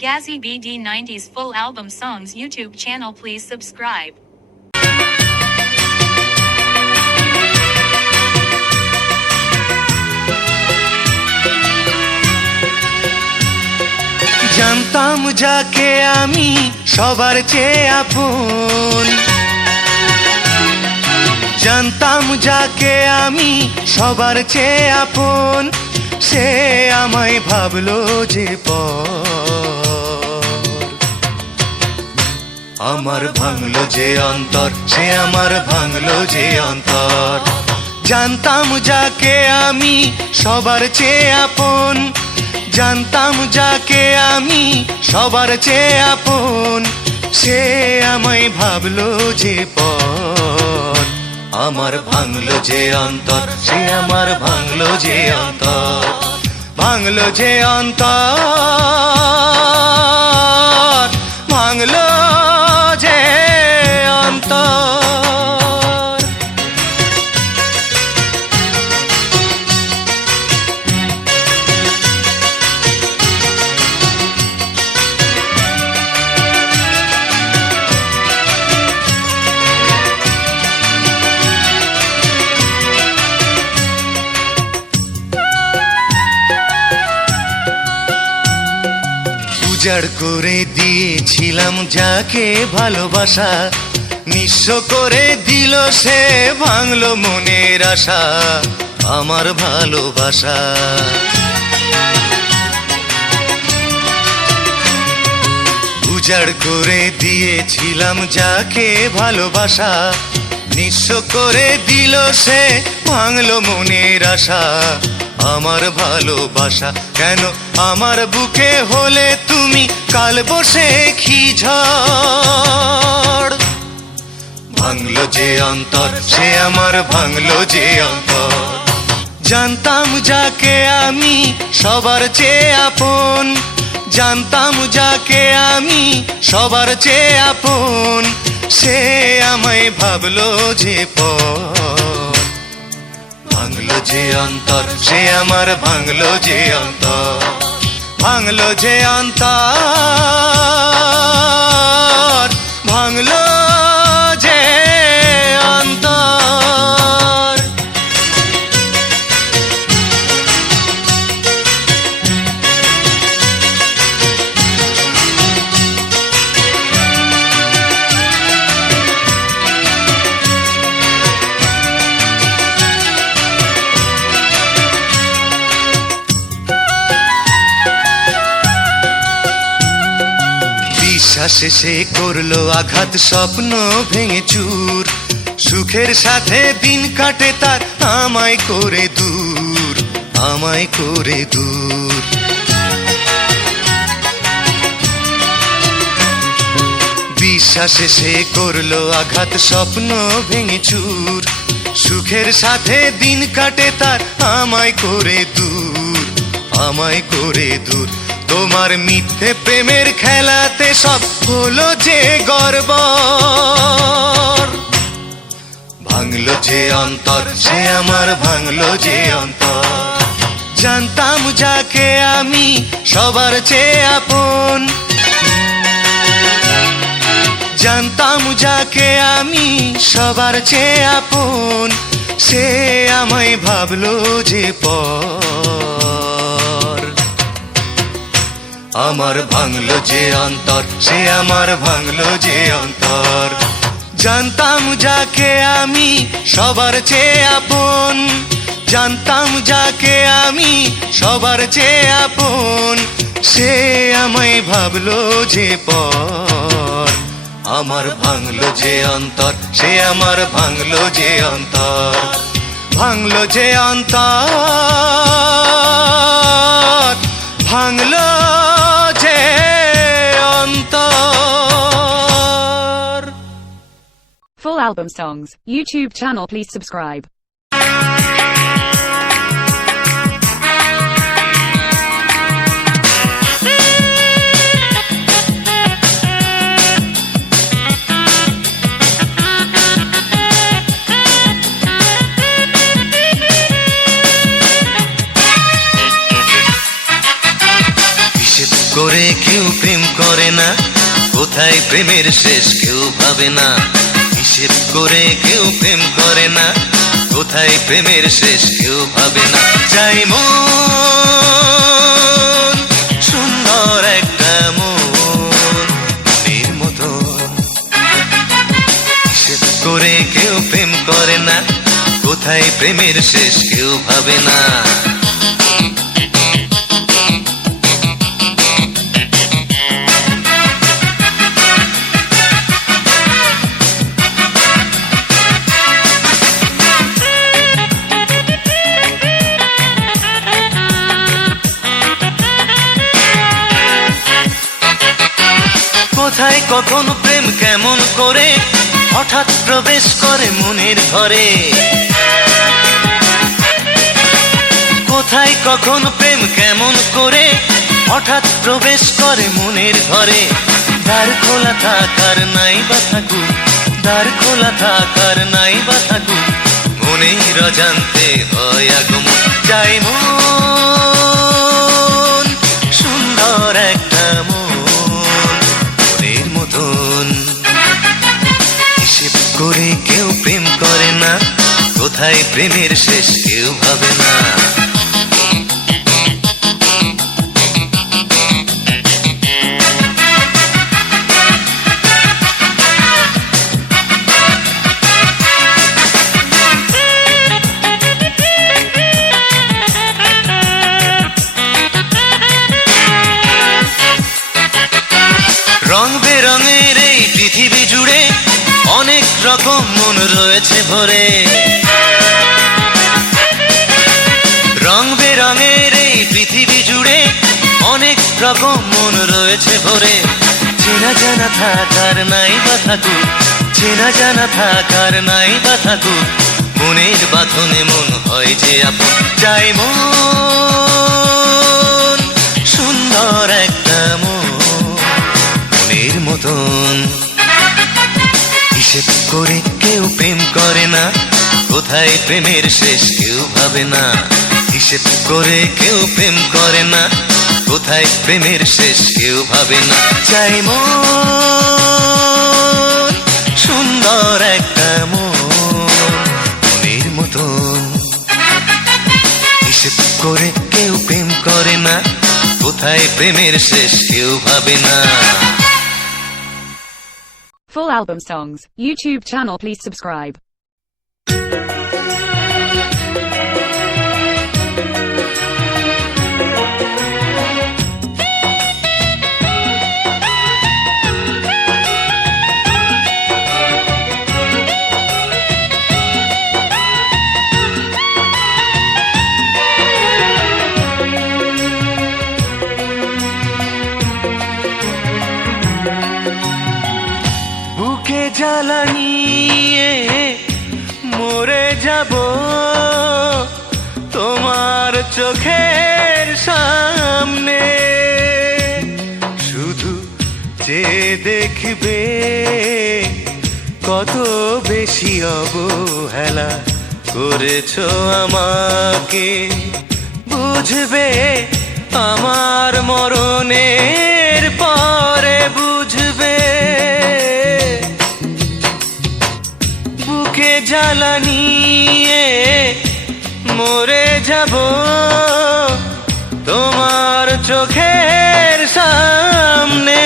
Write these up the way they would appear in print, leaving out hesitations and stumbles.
Gazzy BD 90s full album songs YouTube channel, please subscribe. জানতাম যাকে আমি সবার চেয়ে আপন, জানতাম যাকে আমি সবার চেয়ে আপন, সে আমায় ভাবলো যে পর। আমার ভাঙলো যে অন্তর, সে আমার ভাঙলো যে অন্তর। জানতাম যাকে আমি সবার চেয়ে আপন, জানতাম যাকে আমি সবার চেয়ে আপন, সে আমায় ভাবলো যে পর। আমার ভাঙলো যে অন্তর, সে আমার ভাঙলো যে অন্তর, ভাঙলো যে অন্তর, ভাঙলো যে অন্তর। উজাড় করে দিয়েছিলাম যাকে ভালোবাসা, নিঃস্ব করে দিল সে, ভাঙলো মনের আশা আমার ভালোবাসা। উজাড় করে দিয়েছিলাম যাকে ভালোবাসা, নিঃস্ব করে দিল সে, ভাঙলো মনের আশা আমার ভালোবাসা। কেন আমার বুকে হলে তুমি কাল বৈশাখী ঝড়। ভাঙলো যে অন্তর, সে আমার ভাঙলো যে অন্তর। জানতাম যাকে আমি সবার চেয়ে আপন, জানতাম যাকে আমি সবার চেয়ে আপন, সে আমায় ভাবলো যে পর। ভাঙলো যে অন্তর, সে আমার ভাঙলো যে অন্তর, ভাঙলো যে অন্তর, ভাঙলো যে অন্তর। বিশ্বাসে সে করলো আঘাত, স্বপ্ন ভেঙে চুর, সুখের সাথে দিন কাটে তার আমায় করে দূর, আমায় করে দূর। বিশ্বাসে সে করলো আঘাত, স্বপ্ন ভেঙে চুর, সুখের সাথে দিন কাটে তার আমায় করে দূর, আমায় করে দূর। তোমার মিথ্যে প্রেমের খেলাতে সব হলো যে গর্বর। ভাঙলো যে অন্তর, সে আমার ভাঙলো যে অন্তর। জানতাম যাকে আমি সবার চেয়ে আপন, জানতাম যাকে আমি সবার চেয়ে আপন, সে আমায় ভাবলো যে পর। আমার ভাঙলো যে অন্তর, সে আমার ভাঙলো যে অন্তর। জানতাম যাকে আমি সবার চেয়ে আপন, জানতাম যাকে আমি সবার চেয়ে আপন, সে আমায় ভাবলো যে পর। আমার ভাঙলো যে অন্তর, সে আমার ভাঙলো যে অন্তর, ভাঙলো যে অন্তর, ভাঙলো যে অন্তর। Full album songs, YouTube channel, please subscribe. করে কেউ প্রেম করে না, কোথায় প্রেমের শেষ কেউ ভাবে না। হিসেব করে কেউ প্রেম করে না, কোথায় প্রেমের শেষ কেউ ভাবে না। চাই মন, সুন্দর একটা মনের মতো। হিসেব করে কেউ প্রেম করে না, কোথায় প্রেমের শেষ কেউ ভাবে না। কোথায় কখন প্রেম কেমন করে হঠাৎ প্রবেশ করে মনের ঘরে। কোথায় কখন প্রেম কেমন করে হঠাৎ প্রবেশ করে মনের ঘরে। দ্বার খোলা থাকার নাই বা থাকুক, দ্বার খোলা থাকার নাই বা থাকুক, মনের অজান্তে হয় আগমন। চাই মন, সুন্দর একটা মনের মতন। হিসেব করে কেউ প্রেম করে না, কোথায় প্রেমের শেষ কেউ ভাবে না। রং বেরঙের এই পৃথিবী জুড়ে অনেক রকম মন রয়েছে ভরে। রং বেরঙের এই পৃথিবী জুড়ে অনেক রকম মন রয়েছে ভরে। চেনা জানা থাকার নাই বা থাকুক, চেনা জানা থাকার নাই বা থাকুক, মনের বাঁধনে মন হয় যে আপন। চাই মন, সুন্দর একটা মনের মতন। হিসেব করে কেউ প্রেম করে না, কোথায় প্রেমের শেষ কেউ ভাবে না। হিসেব করে কেউ প্রেম করে না, কোথায় প্রেমের শেষ কেউ ভাবে না। চাই মন, সুন্দর একটা মনের মতন। হিসেব করে কেউ প্রেম করে না, কোথায় প্রেমের শেষ কেউ ভাবে না। Full album songs, YouTube channel please subscribe. বুকে জ্বালা নিয়ে মরে যাব তোমার চোখের সামনে। শুধু চেয়ে দেখবে কত বেশি অবহেলা করেছো আমাকে। বুঝবে আমার মরণের পরে, বুঝবে বুকে জ্বালা নিয়ে মরে যাব তোমার চোখের সামনে।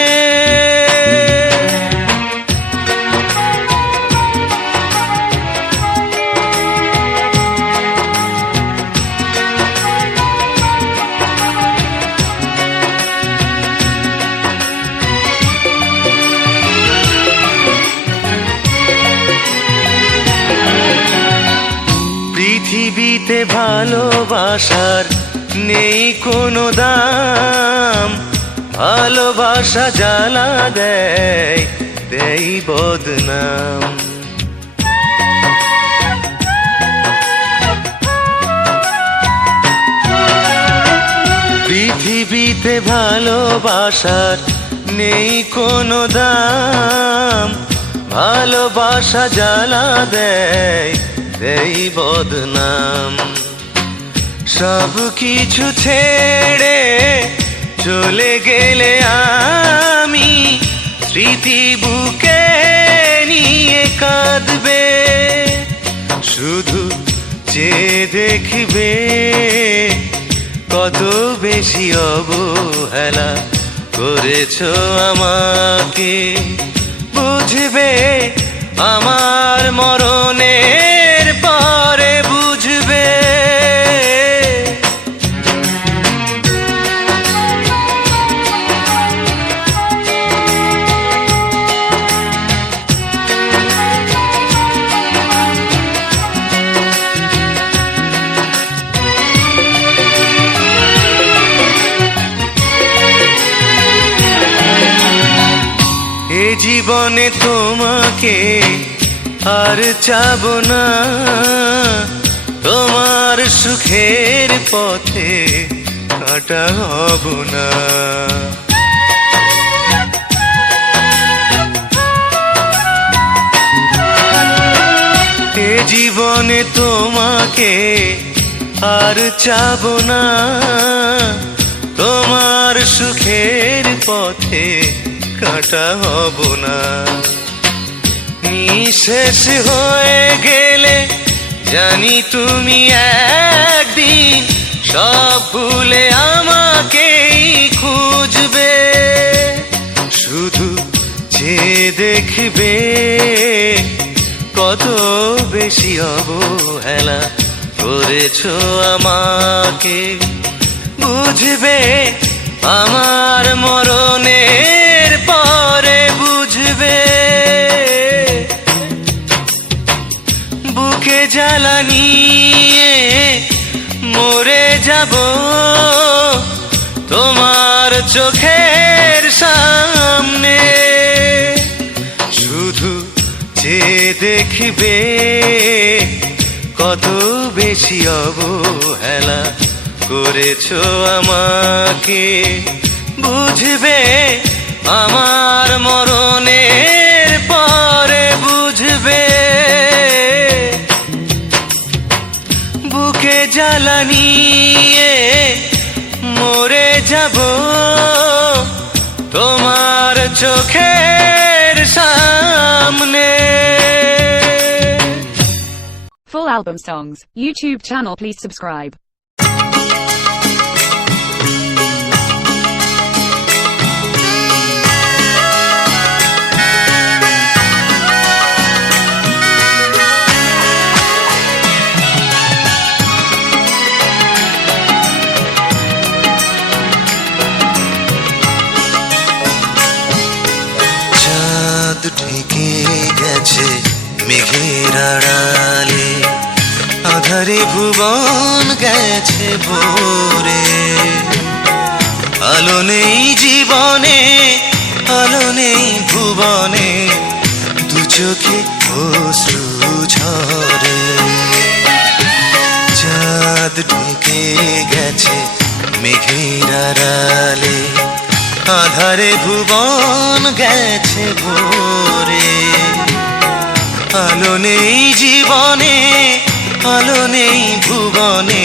পৃথিবীতে ভালোবাসার নেই কোনো দাম, ভালোবাসা জ্বালা দেয়, দেয় বদনাম। পৃথিবীতে ভালোবাসার নেই কোনো দাম, ভালোবাসা জ্বালা দেয়, দেয় বদনাম। সব কিছু ছেড়ে চলে গেলে আমি স্মৃতি বুকে নিয়ে কাঁদবে, শুধু চেয়ে দেখবে কত বেশি অবহেলা করেছো আমাকে। বুঝবে আমার মরণের পরে বুঝবে। এ জীবনে তোমাকে আর চাবো না, তোমার সুখের পথে কাঁটা হব না। এ জীবনে তোমাকে আর চাবো না, তোমার সুখের পথে কাঁটা হব না। নিঃশেষ হয়ে গেলে জানি তুমি একদিন সব ভুলে আমাকেই খুঁজবে, শুধু চেয়ে দেখবে কত বেশি অবহেলা করেছো আমাকে। বুঝবে আমার মরণের পরে বুঝবে। বুকে জ্বালা নিয়ে মরে যাব তোমার চোখের সামনে, শুধু চেয়ে দেখবে কত বেশি অবহেলা করেছো আমাকে। বুঝবে আমার মরণের পরে বুঝবে। বুকে জ্বালা নিয়ে মরে যাব তোমার চোখের সামনে। Full album songs, YouTube channel, please subscribe. ঢেকে গেছে মেঘের আড়ালে, আধারে ভুবন গেছে ভোরে। আলো নেই জীবনে, আলো নেই ভুবনে, দু চোখে অশ্রু ঝরে। চাঁদ ঢেকে গেছে মেঘের আড়ালে, আধারে ভুবন গেছে ভোরে। আলো নেই জীবনে, আলো নেই ভুবনে,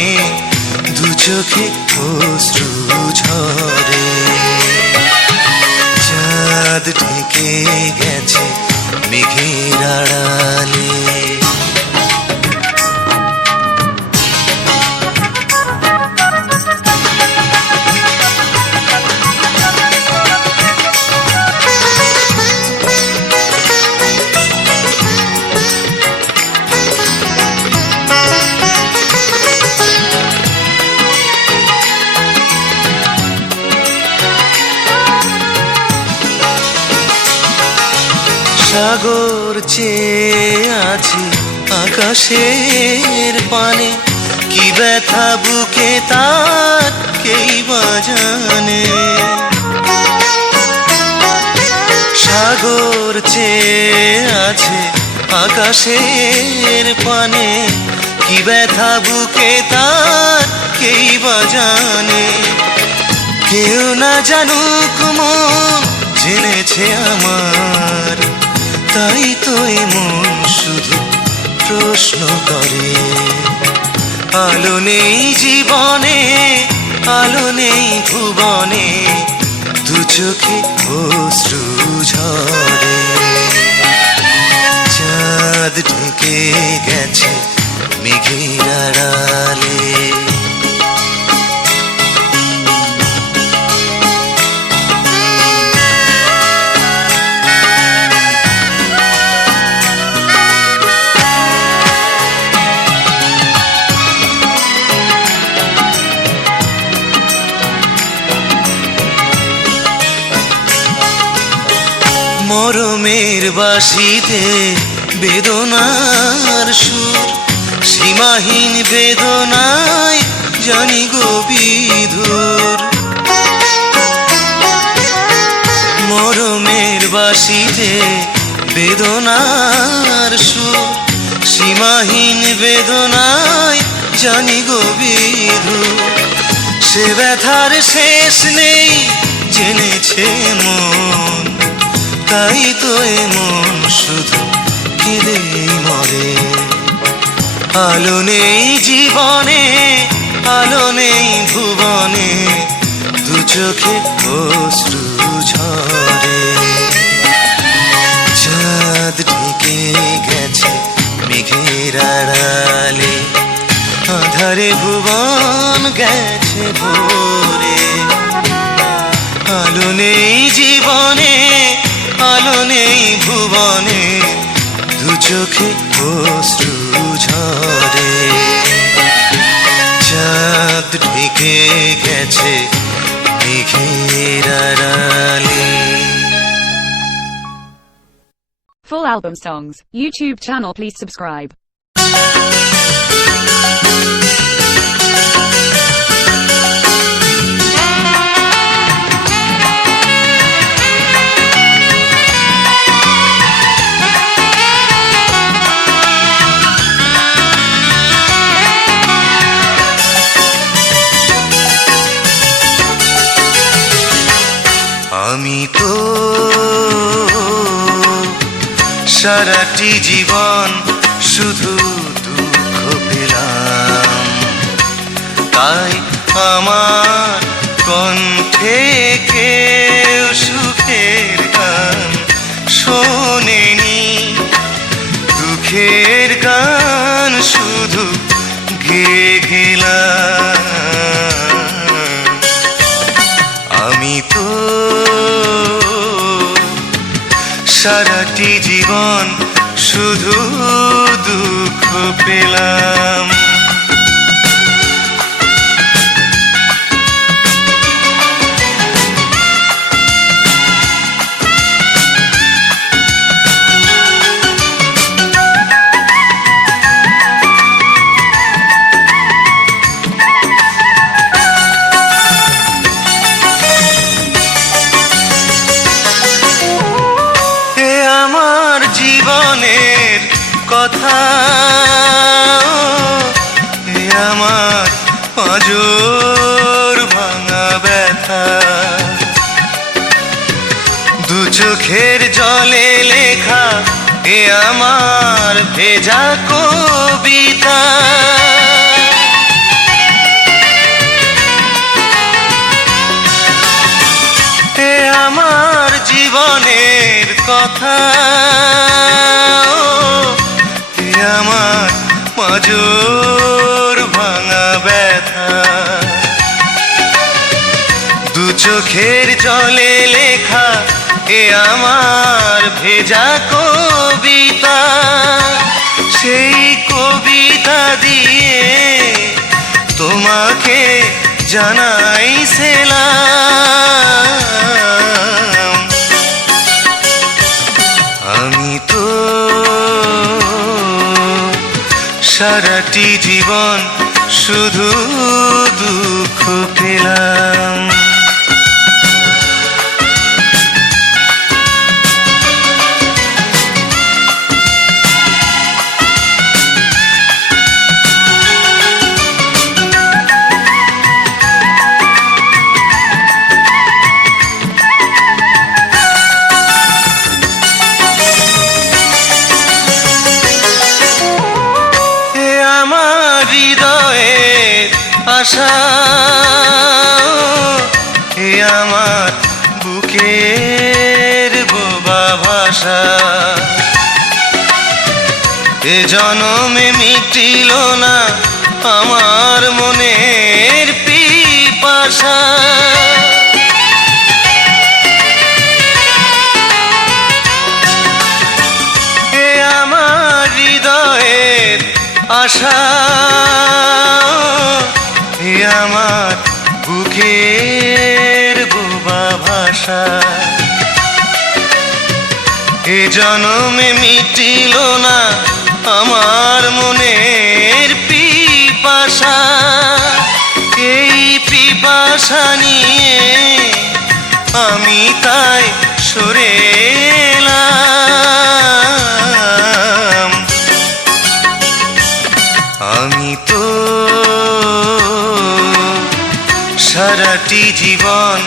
দু চোখে অশ্রু ঝরে। চাঁদ ঢেকে গেছে মেঘের আড়ালে। সাগর চেয়ে আছি আকাশের পানে, কি ব্যথা বুকে তার কেই বা জানে। সাগর চেয়ে আছে আকাশের পানে, কি ব্যথা বুকে তার কেই বা জানে। কেউ না জানুক মন জেনেছে আমার, তাই তো মন শুধু প্রশ্ন করে। আলো নেই জীবনে, আলো নেই ভুবনে, দু চোখে অশ্রু ঝরে। চাঁদ ঢেকে গেছে মেঘের আড়ালে, মরমের বাঁশিতে বেদনার সুর, সীমাহীন বেদনায় জানি গো বিধুর। মরমের বাঁশিতে বেদনার সুর, সীমাহীন বেদনায় জানি গো বিধুর। সে ব্যথার শেষ নেই জেনেছে মন, তাই তো এমন শুধু কেঁদেই মরে। আলো নেই জীবনে, আলো নেই ভুবনে, দু চোখে অশ্রু ঝরে। চাঁদ ঢেকে গেছে মেঘের আড়ালে, আঁধারে ভুবন গেছে ভরে। আলো নেই জীবনে, আলো নেই ভুবনে, দু চোখে অশ্রু ঝরে। চাঁদ ঢেকে গেছে মেঘের আড়ালে। Full album songs, YouTube channel, please subscribe. আমি তো সারাটি জীবন শুধু দুঃখ পেলাম, তাই আমার কণ্ঠে কেউ সুখের গান শোনেনি। দুঃখের গান শুধু গেয়ে গেলাম। আমি তো সারাটি জীবন শুধু দুঃখ পেলাম। জীবনের কথা, আমার পাঁজর ভাঙা ব্যথা, দু চোখের জলে লেখা এ আমার ভেজা কবিতা। এ আমার জীবনের কথা, আমার পাঁজর ভাঙা ব্যথা, দু চোখের জলে লেখা এ আমার ভেজা কবিতা। সেই কবিতা দিয়ে তোমাকে জানাই সেলাম। আমি তো সারাটি জীবন শুধু দুঃখ পেলাম। আশা এ জনমে মিটিল না আমার মনের পিপাসা। এ আমার হৃদয়ের আশা, এ আমার বুকের বোবা ভাষা। এ জনমে মিটিল না আমার মনের পিপাসা। এই পিপাসা নিয়ে আমি তাই সরে এলাম। আমি তো সারাটি জীবন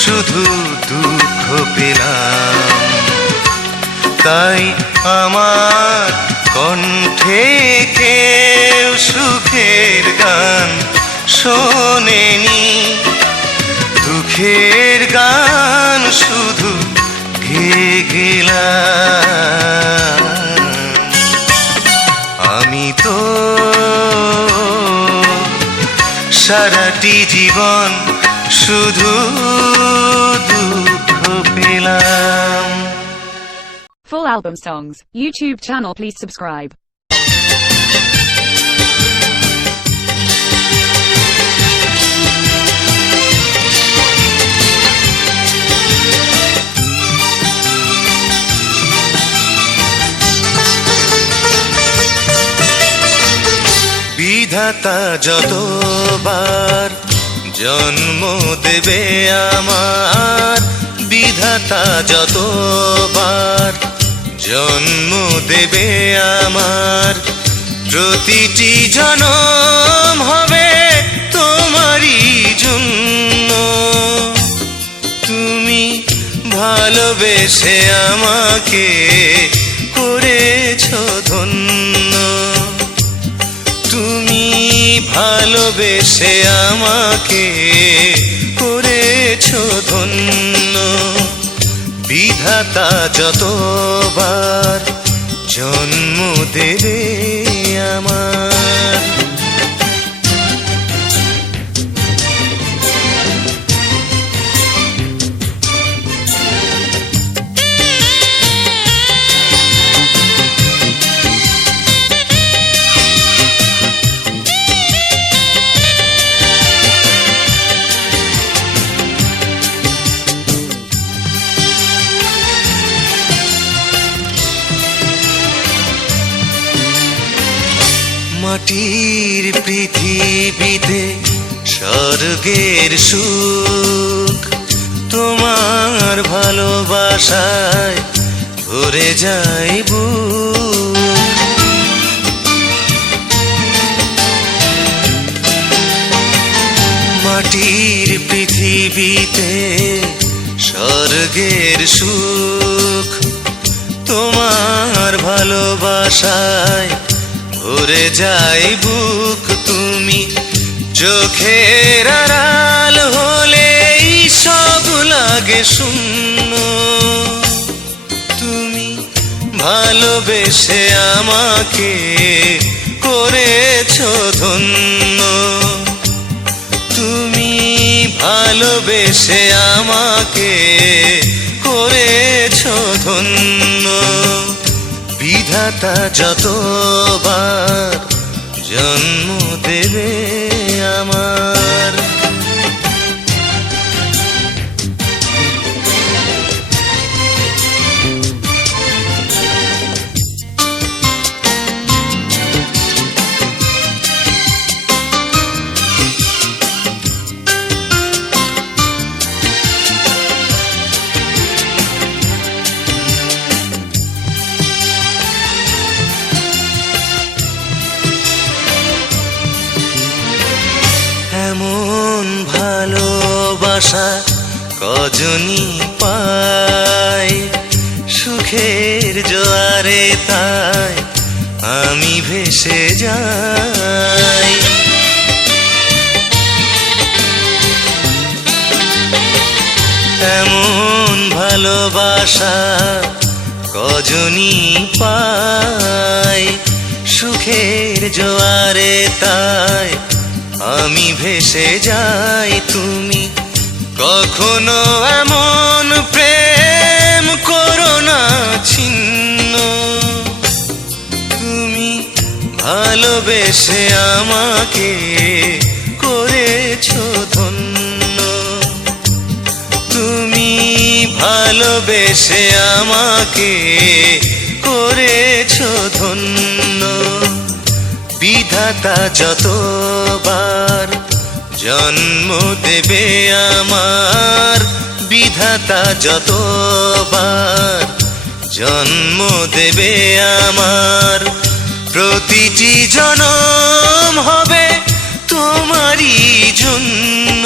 শুধু দুঃখ পেলাম, তাই আমার কণ্ঠে কেউ সুখের গান শোনেনি। দুঃখের গান শুধু গেয়ে গেলাম। আমি তো সারাটি জীবন শুধু দুঃখ পেলাম। Full album songs, YouTube channel, please subscribe. বিধাতা যতবার জন্ম দেবে আমার, বিধাতা যতবার জন্ম দেবে আমার, প্রতিটি জনম হবে তোমারই জন্য। তুমি ভালোবেসে আমাকে করেছো ধন্য, তুমি ভালোবেসে আমাকে করেছো ধন্য। বিধাতা যতবার জন্ম দেবে আমার। মাটির পৃথিবীতে স্বর্গের সুখ, তোমার ভালোবাসায় ভরে যায় বুক। মাটির পৃথিবীতে স্বর্গের সুখ, তোমার ভালোবাসায় ভরে যায় বুক। তুমি চোখের আড়াল হলেই সব লাগে শূন্য, তুমি ভালোবেসে আমাকে করেছো ধন্য, তুমি ভালোবেসে আমাকে করেছো ধন্য। বিধাতা যতবার জন্ম দেবে আমার। এমন ভালোবাসা কজনই পায়, সুখের জোয়ারে তাই আমি ভেসে যাই। এমন ভালোবাসা কজনই পায় সুখের জোয়ারে, তাই আমি ভেসে যাই। তুমি কখনো এমন প্রেম করো না ছিন্ন, তুমি ভালোবেসে আমাকে করেছো ধন্য, তুমি ভালোবেসে আমাকে করেছো ধন্য। বিধাতা যতবার জন্ম দেবে আমার, বিধাতা যতবার জন্ম দেবে আমার, প্রতিটি জনম হবে তোমারই জন্য।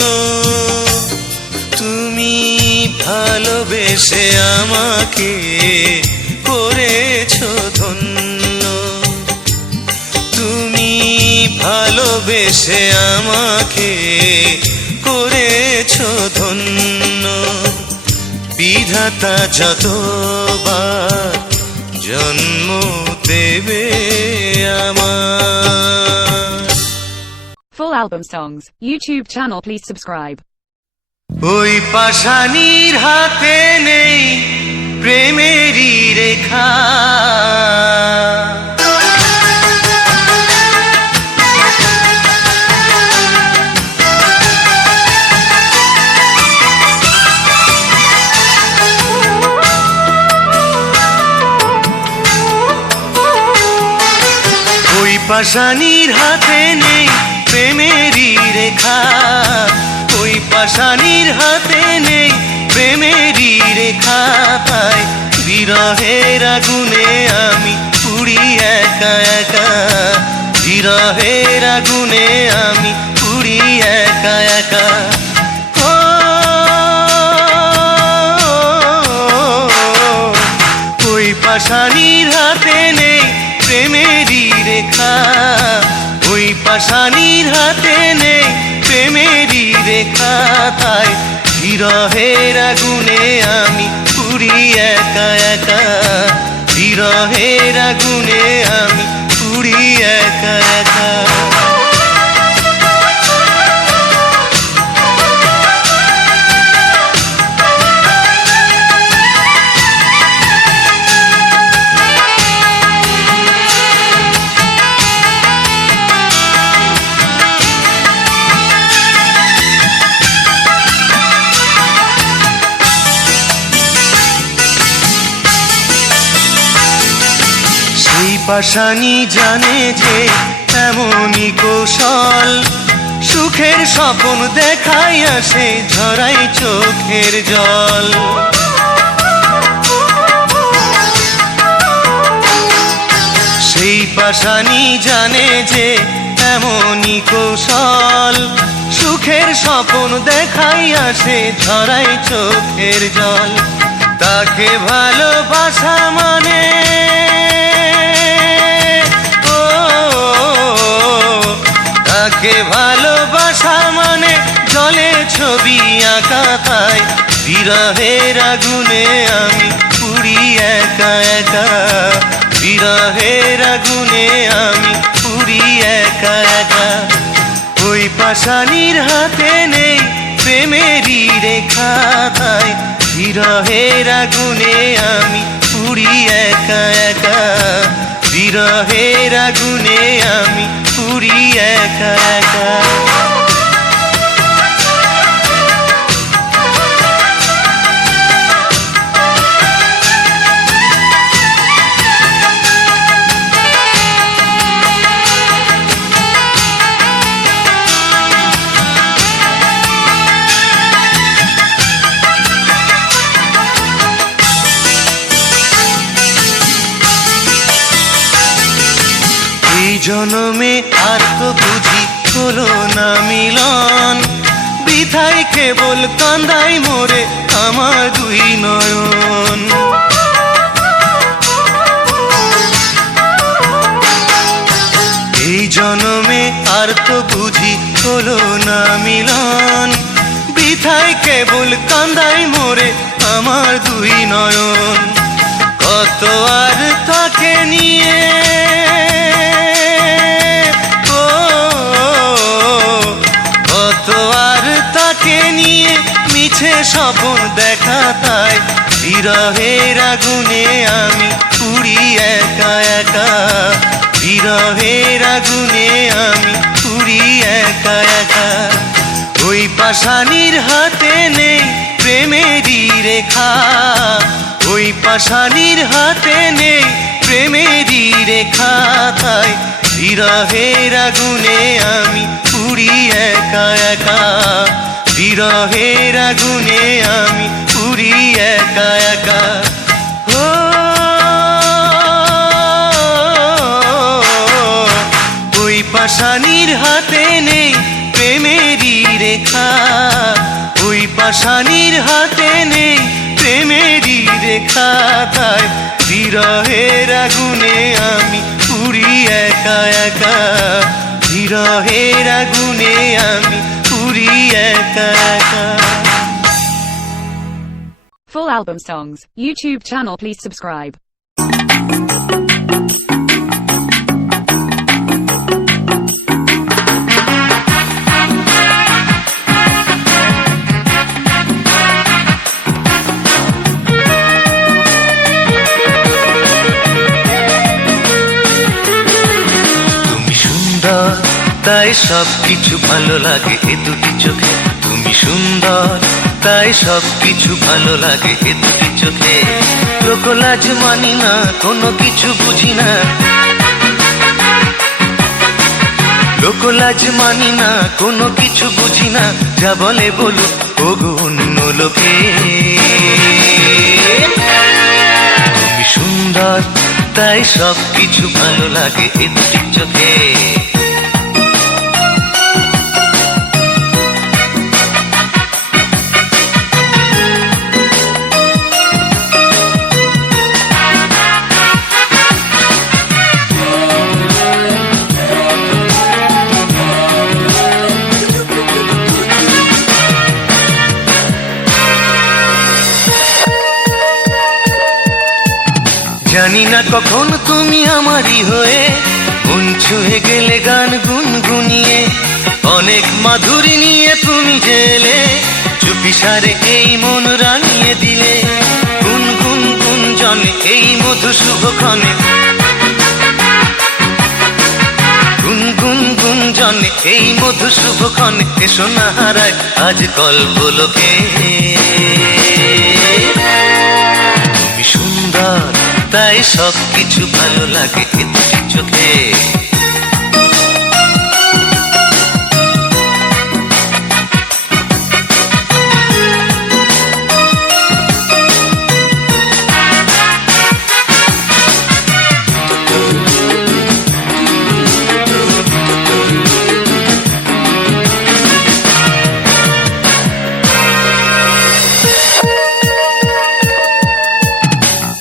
তুমি ভালোবেসে আমাকে করেছো ধন্য, তুমি ভালোবেসে আমাকে করেছো ধন্য। বিধাতা যতবার জন্ম দেবে আমার। Full album songs, YouTube channel please subscribe. ওই পাষাণীর হাতে নেই প্রেমেরই রেখা, ওই পাষাণীর হাতে নেই প্রেমেরই রেখা, ওই পাষাণীর হাতে নেই প্রেমেরই রেখা। তাই বিরহের আগুনে আমি পুড়ি একা একা, বিরহের আগুনে আমি পুড়ি একা একা। ওই পাষাণীর হাতে নেই প্রেমেরই রেখা, ওই পাষাণীর হাতে নেই প্রেমেরই রেখা। তাই বিরহের আগুনে আমি পুড়ি একা একা, বিরহের আগুনে আমি পুড়ি একা একা। পাষাণী জানে যে এমনই কৌশল, সুখের স্বপ্ন দেখাই আসে ঝরাই চোখের জল। সেই পাষাণী জানে যে এমনই কৌশল, সুখের স্বপ্ন দেখাই আসে ঝরাই চোখের জল। তাকে ভালোবাসা মানে তাকে ভালোবাসা মানে জলে ছবি আঁকা। তাই বিরহের আগুনে আমি পুড়ি একা একা, বিরহের আগুনে আমি পুড়ি একা একা। ওই পাষাণীর হাতে নেই প্রেমেরই রেখা, তাই বিরহের আগুনে আমি পুড়ি একা একা, বিরহের আগুনে আমি পুড়ি একা একা। জনমে আর তো বুঝি হলো না মিলন, বৃথায় কেবল কান্দাই মোরে আমার দুই নয়ন। এই জনমে আর তো বুঝি হলো না মিলন, বৃথায় কেবল কান্দাই মোরে আমার দুই নয়ন। কত আর তাকে নিয়ে, ও কত আর তাকে নিয়ে মিছে স্বপ্ন দেখা, তাই বিরহের আগুনে আমি পুড়ি একা একা, বিরহের আগুনে আমি পুড়ি একা একা। ওই পাষাণীর হাতে নেই প্রেমেরই রেখা, ওই পাষাণীর হাতে নেই প্রেমেরই রেখা, তাই বিরহের আগুনে আমি পুড়ি একা একা, বিরহের আগুনে আমি পুড়ি একা একা। ও ওই পাষাণীর হাতে নেই প্রেমেরই রেখা, ওই পাষাণীর হাতে নেই প্রেমেরই রেখা, তাই বিরহের আগুনে আমি পুড়ি একা একা, বিরহের আগুনে আমি পুড়ি একা একা। Full album songs, YouTube channel, please subscribe. তাই সব কিছু ভালো লাগে এ দুটি চোখে, তুমি সুন্দর তাই সব কিছু ভালো লাগে এ দুটি চোখে। লোকলাজ মানি না, কোনো কিছু বুঝি না, লোকলাজ মানি না, কোনো কিছু বুঝি না, যা বলে বলুক ওগো অন্য লোকে। তুমি সুন্দর তাই সব কিছু ভালো লাগে এ দুটি চোখে। জানি না কখন তুমি আমারই হয়ে মন ছুঁয়ে গেলে গান গুনগুনিয়ে, অনেক মাধুরী নিয়ে তুমি গেলে চুপিসারে এই মন রাঙিয়ে দিলে। গুন গুন গুন জনে এই মধু শুভক্ষণে, গুন গুন গুন জনে এই মধু শুভক্ষণে, এসো না হারায় আজ কল্পলোকে। তুমি সুন্দর তাই সব কিছু ভালো লাগে এ দুটি চোখে।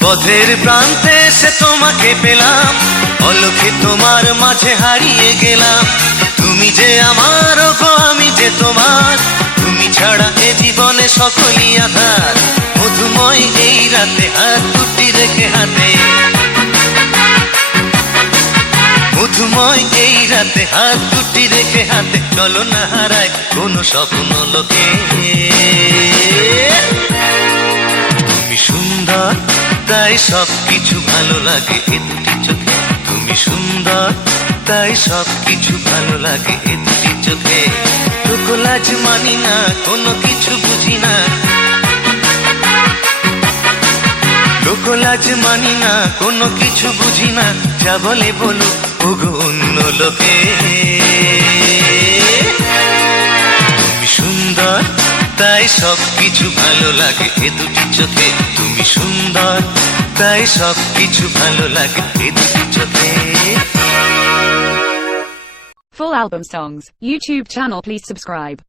পথের প্রান্তে এসে তোমাকে পেলাম, অলক্ষে তোমার মাঝে হারিয়ে গেলাম। তুমি যে আমার গো আমি যে তোমার, তুমি ছাড়া এ জীবনে সকলই আধার। মধুময় এই রাতে হাত দুটি রেখে হাতে, মধুময় এই রাতে হাত দুটি রেখে হাতে, চলো না হারায় কোনো স্বপ্ন লোকে। তুমি সুন্দর তাই সব কিছু ভালো লাগে এ দুটি চোখে, তুমি সুন্দর তাই সব কিছু ভালো লাগে এ দুটি চোখে। লোকলাজ মানি না, কোনো কিছু বুঝি না, লোকলাজ মানি না, কোনো কিছু বুঝি না, যা বলে বলুক ওগো অন্য লোকে। তুমি সুন্দর তাই সব কিছু ভালো লাগে এ দুটি চোখে, তুমি সুন্দর তাই সব কিছু ভালো লাগে এ দুটি চোখে। Full album songs, YouTube channel, please subscribe.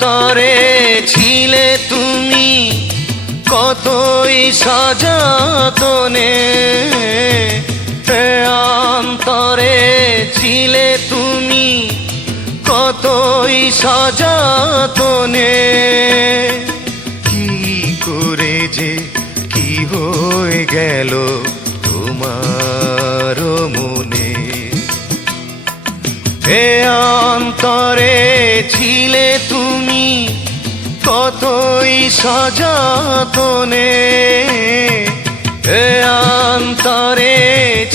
অন্তরে ছিলে তুমি কতই সযতনে, এ অন্তরে ছিলে তুমি কতই সযতনে। কি করে যে কি হয়ে গেল তোমার মনে, এ অন্তরে ছিলে তুমি কতই সযতনে, এ অন্তরে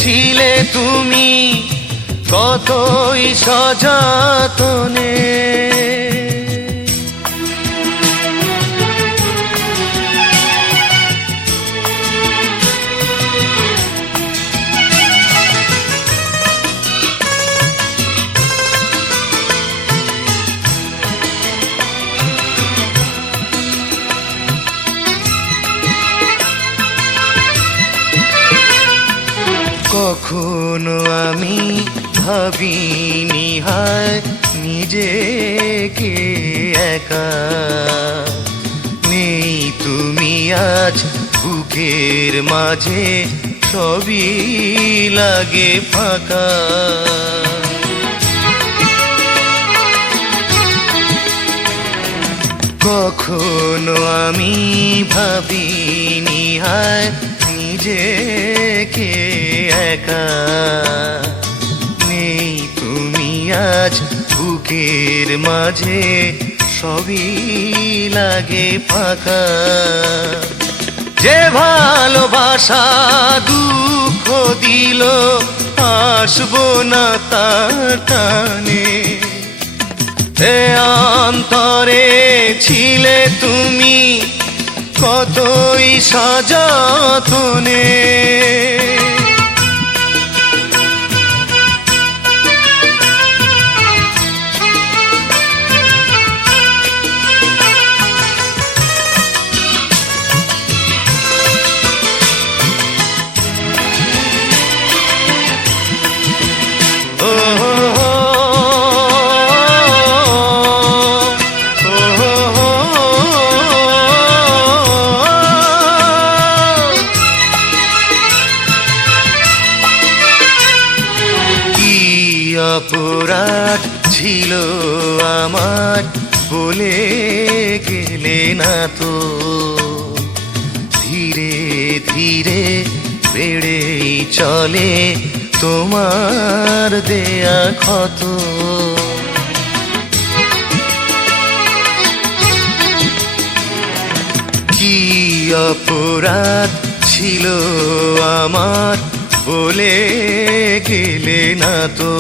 ছিলে তুমি কতই সযতনে। কখনো আমি ভাবিনি হায় নিজেকে একা, নেই তুমি আজ বুকের মাঝে সবই লাগে ফাঁকা। কখনো আমি ভাবিনি হায় নিজেকে একা, নেই তুমি আজ বুকের মাঝে সবই লাগে ফাঁকা। যে ভালোবাসা দুঃখ দিল আসবো না তার টানে, এ অন্তরে ছিলে তুমি কতই সযতনে। অপরাধ ছিল আমার বলে গেলে না তো, ধীরে ধীরে বেড়েই চলে তোমার দেয়া ক্ষত। কি অপরাধ ছিল আমার বলে গেলে না তো,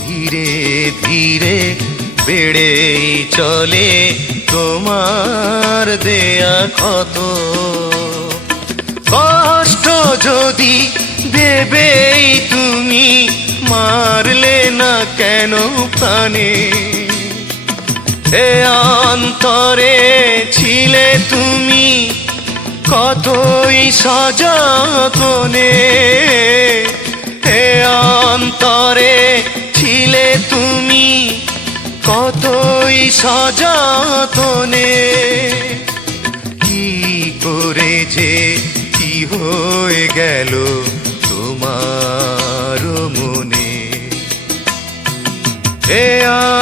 ধীরে ধীরে বেড়েই চলে তোমার দেয়া ক্ষত। কষ্ট যদি দেবেই তুমি মারলে না কেন প্রাণে, এ অন্তরে ছিলে তুমি কতই সযতনে, এ অন্তরে ছিলে তুমি কতই সযতনে। কি করে যে কি হয়ে গেল তোমার মনে, এ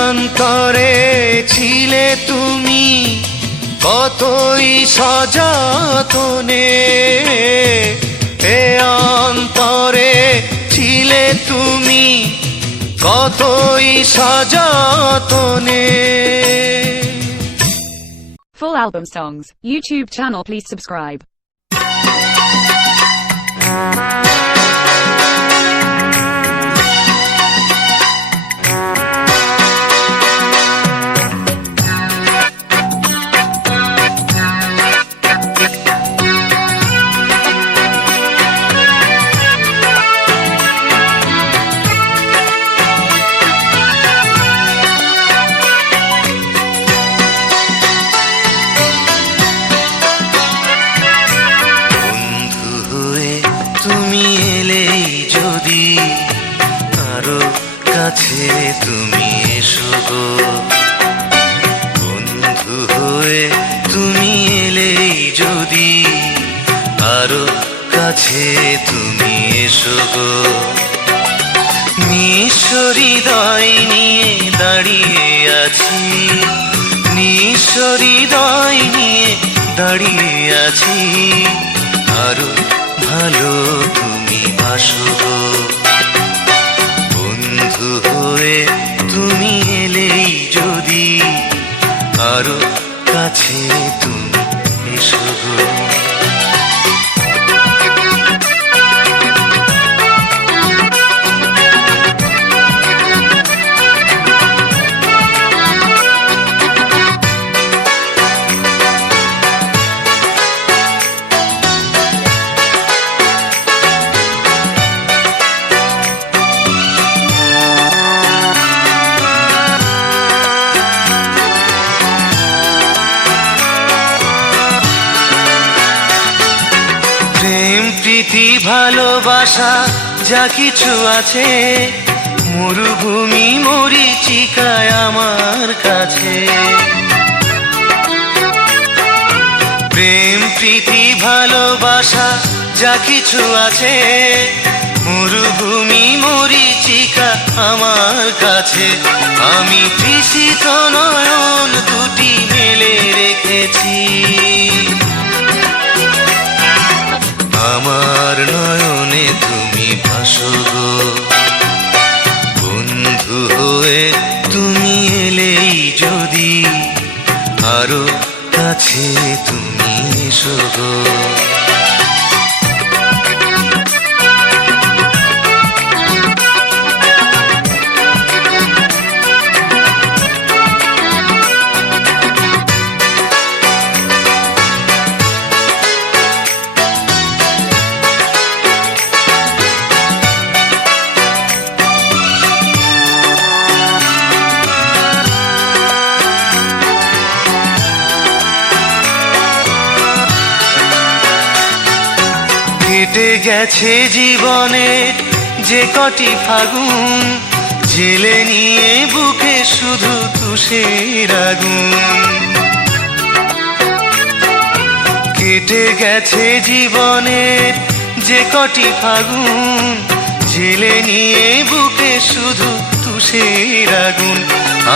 অন্তরে ছিলে তুমি কতই সযতনে, এ অন্তরে ছিলে তুমি কতই সযতনে। Full album songs, YouTube channel please subscribe. কাছে তুমি এসো গো, বন্ধু হয়ে তুমি এলেই যদি আরো কাছে তুমি এসো গো, নিঃস্ব হৃদয় নিয়ে দাঁড়িয়ে আছি, নিঃস্ব হৃদয় নিয়ে দাঁড়িয়ে আছি, আরো ভালো তুমি বাসো গো, বন্ধু হয়ে তুমি এলেই যদি আরো কাছে তুমি এসো গো। প্রেম প্রীতি ভালোবাসা যা কিছু আছে, মরুভূমি মরীচিকায় আমার কাছে। প্রেম প্রীতি ভালোবাসা যা কিছু আছে, মরুভূমি মরীচিকা আমার কাছে। আমি তৃষিত নয়ন দুটি মেলে রেখেছি, আমার নয়নে তুমি ভাসো গো, বন্ধু হয়ে তুমি এলেই যদি আরো কাছে তুমি এসো গো। কেটে গেছে জীবনে যে কটি ফাগুন, জেলে নিয়ে বুকে শুধু তুষের আগুন। কেটে গেছে জীবনের যে কটি ফাগুন, জেলে নিয়ে বুকে শুধু তুষের আগুন।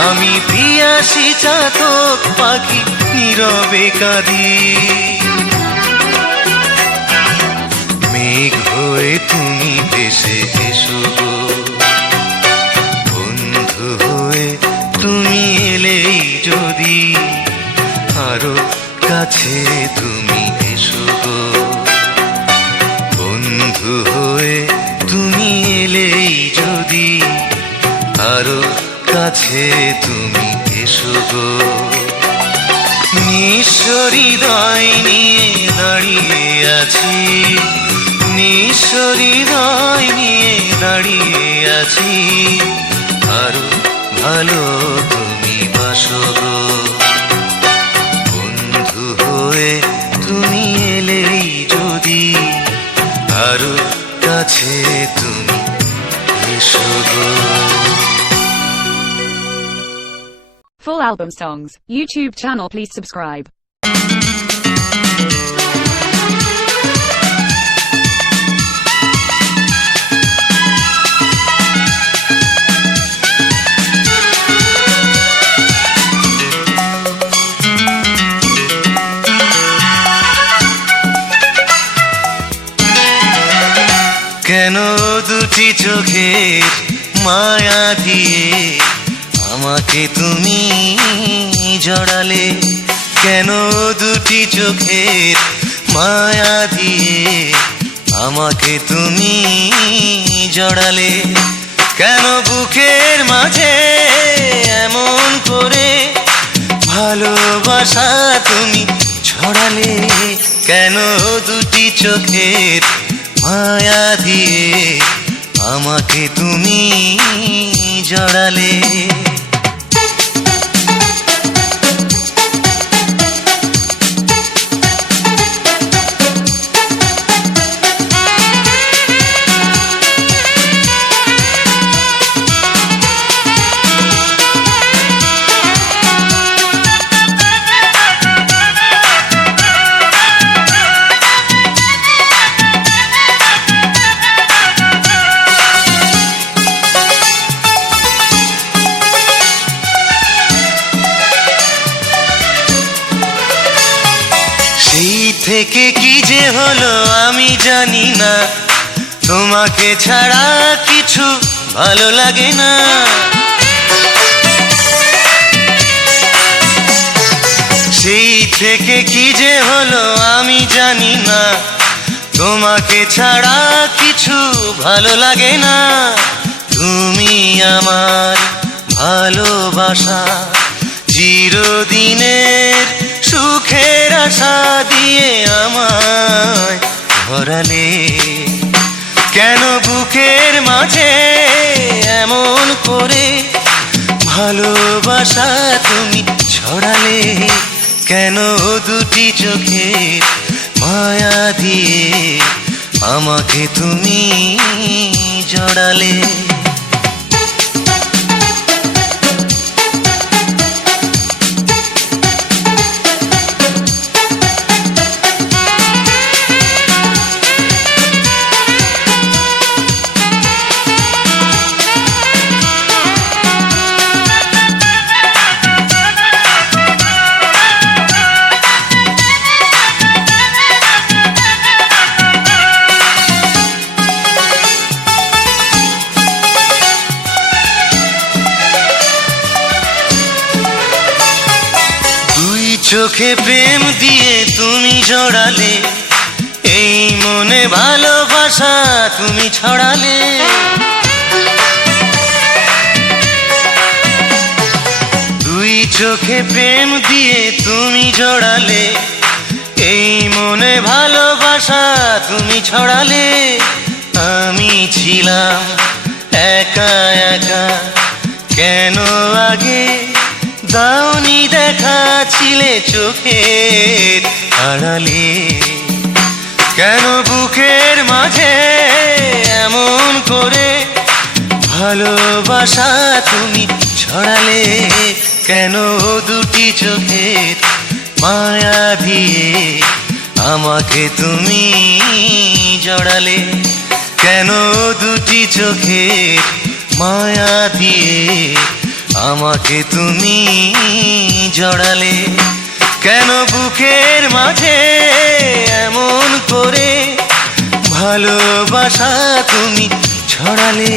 আমি পিয়াসী চাতক পাখি নীরবে কাঁদি, মেঘ হয়ে তুমি ভেসে এসো গো, বন্ধু হয়ে তুমি এলেই যদি আরো কাছে তুমি এসো গো, বন্ধু হয়ে তুমি এলেই যদি আরো কাছে তুমি এসো গো। নিঃস্ব হৃদয় নিয়ে দাঁড়িয়ে আছি, নিঃস্ব হৃদয় নিয়ে দাঁড়িয়ে আছি, আরো ভালো তুমি বাসো গো, বন্ধু হয়ে তুমি এলেই যদি আরো কাছে তুমি এসো গো। Full album songs, YouTube channel please subscribe. কেন দুটি চোখের মায়া দিয়ে আমাকে তুমি জড়ালে, কেন দুটি চোখের মায়া দিয়ে আমাকে তুমি জড়ালে, কেন বুকের মাঝে এমন করে ভালোবাসা তুমি ছড়ালে, কেন দুটি চোখের মায়া দিয়ে আমাকে তুমি জড়ালে। থেকে কি যে হলো আমি জানি না, তোমাকে ছাড়া কিছু ভালো লাগে না। সেই থেকে কি যে হলো আমি জানি না, তোমাকে ছাড়া কিছু ভালো লাগে না। তুমি আমার ভালোবাসা, চিরদিনের সুখের আশা দিয়ে আমায় ভরালে। কেন বুকের মাঝে এমন করে ভালোবাসা তুমি ছড়ালে? কেন দুটি চোখের মায়া দিয়ে আমাকে তুমি জড়ালে? চোখে প্রেম দিয়ে তুমি জড়ালে, এই মনে ভালোবাসা তুমি ছড়ালে। দুই চোখে প্রেম দিয়ে তুমি জড়ালে, এই মনে ভালোবাসা তুমি ছড়ালে। আমি ছিলাম একা একা, কেন আগে দাওনি দেখা, ছিলে চোখের আড়ালে? কেন বুকের মাঝে এমন করে ভালোবাসা তুমি ছড়ালে? কেন দুটি চোখের মায়া দিয়ে আমাকে তুমি জড়ালে? কেন দুটি চোখের মায়া দিয়ে আমাকে তুমি জড়ালে? কেন বুকের মাঝে এমন করে ভালোবাসা তুমি ছড়ালে?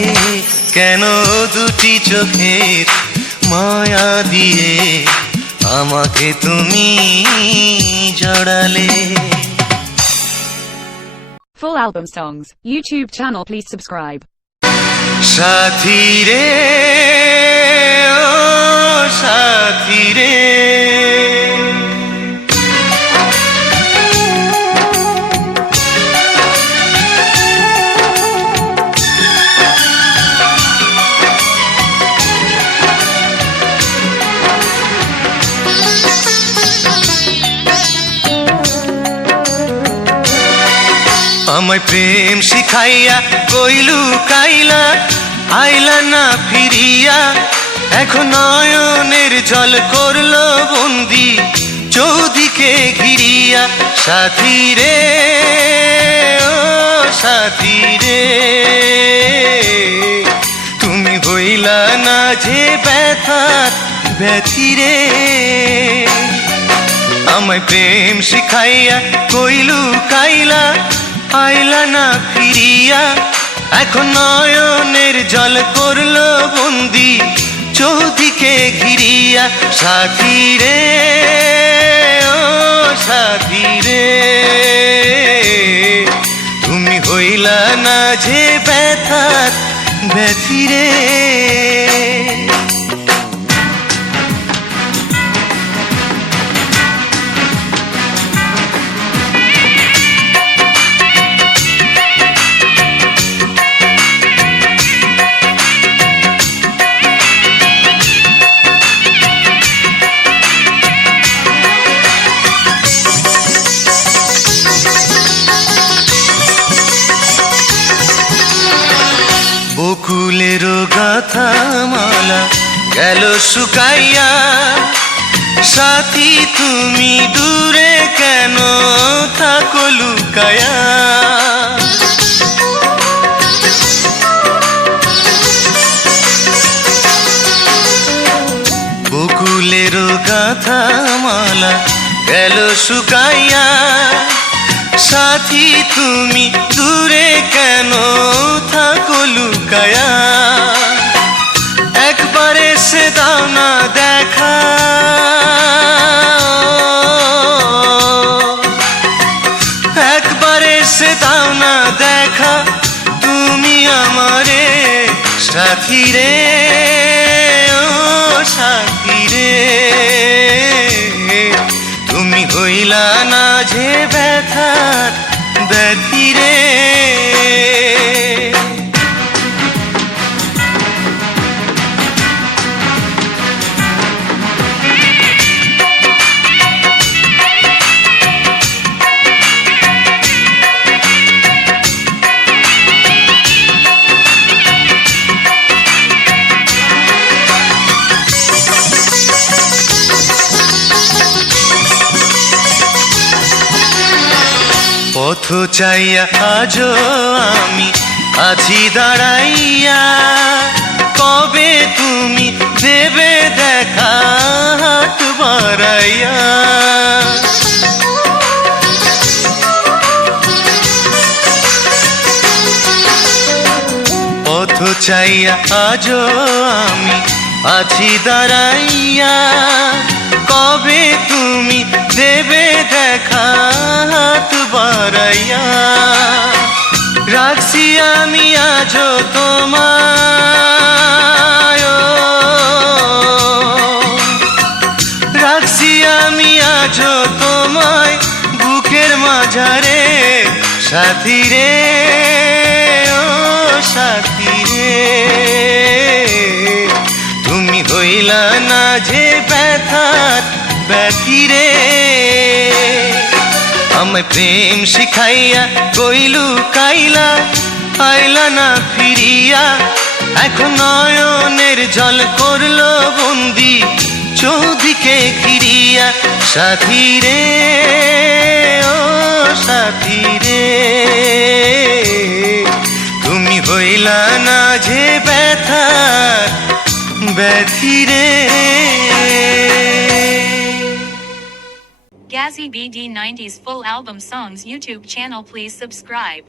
কেন দুটি চোখের মায়া দিয়ে আমাকে তুমি জড়ালে? Full album songs, YouTube channel, please subscribe. সাথী রে, ও সাথী রে, আমায় প্রেম শিখাইয়া কইলু কাইলা, আইলা না ফিরিয়া। এখন নয়নের জল করলো বন্দি চৌদিকে ঘিরিয়া। সাথী রে, ও সাথী রে, তুমি হইলা না যে ব্যথার ব্যথি রে। আমায় প্রেম শিখাইয়া কইলু কাইলা, আইলা না ফিরিয়া। এখন নয়নের জল করলো বন্দি চৌদিকে ঘিরিয়া। সাথী রে, ও সাথী রে, তুমি হইলা না যে ব্যথার ব্যথি রে। বকুলেরও গাথা মালা গেল শুকাইয়া। সাথী তুমি দূরে কেন থাকো লুকায়া? বকুলেরও গাথা মালা গেল শুকাইয়া। সাথী তুমি দূরে কেন থাকো লুকায়া, একবার এসে দাও না দেখা, একবার এসে দাও না দেখা, তুমি আমারে সাথী রে, ও সাথী রে। তুমি হইলা না যে ব্যথার ব্যথি রে। পথ চাইয়া আজও আমি আছি দাঁড়াইয়া, কবে তুমি দেবে দেখা হাত বাড়াইয়া। পথ চাইয়া আজও আমি আছি দাঁড়াইয়া, কবে তুমি দেবে দেখা হাত বাড়াইয়া। রাখছি আমি আজও তোমায়, রাখছি আমি আজও তোমায় বুকের মাঝারে সাথী রে, ও সাথী রে। তুমি হইলা না যে ব্যথার ব্যথি রে। আমায় প্রেম শিখাইয়া কইলু কাইলা, আইলা না ফিরিয়া, এখন নয়নের জল করলো বন্দি চৌদিকে ঘিরিয়া। সাথী রে, ও সাথী রে, তুমি হইলা না যে ব্যথার ব্যথি রে। Gazzy BD 90s full album songs YouTube channel, please subscribe.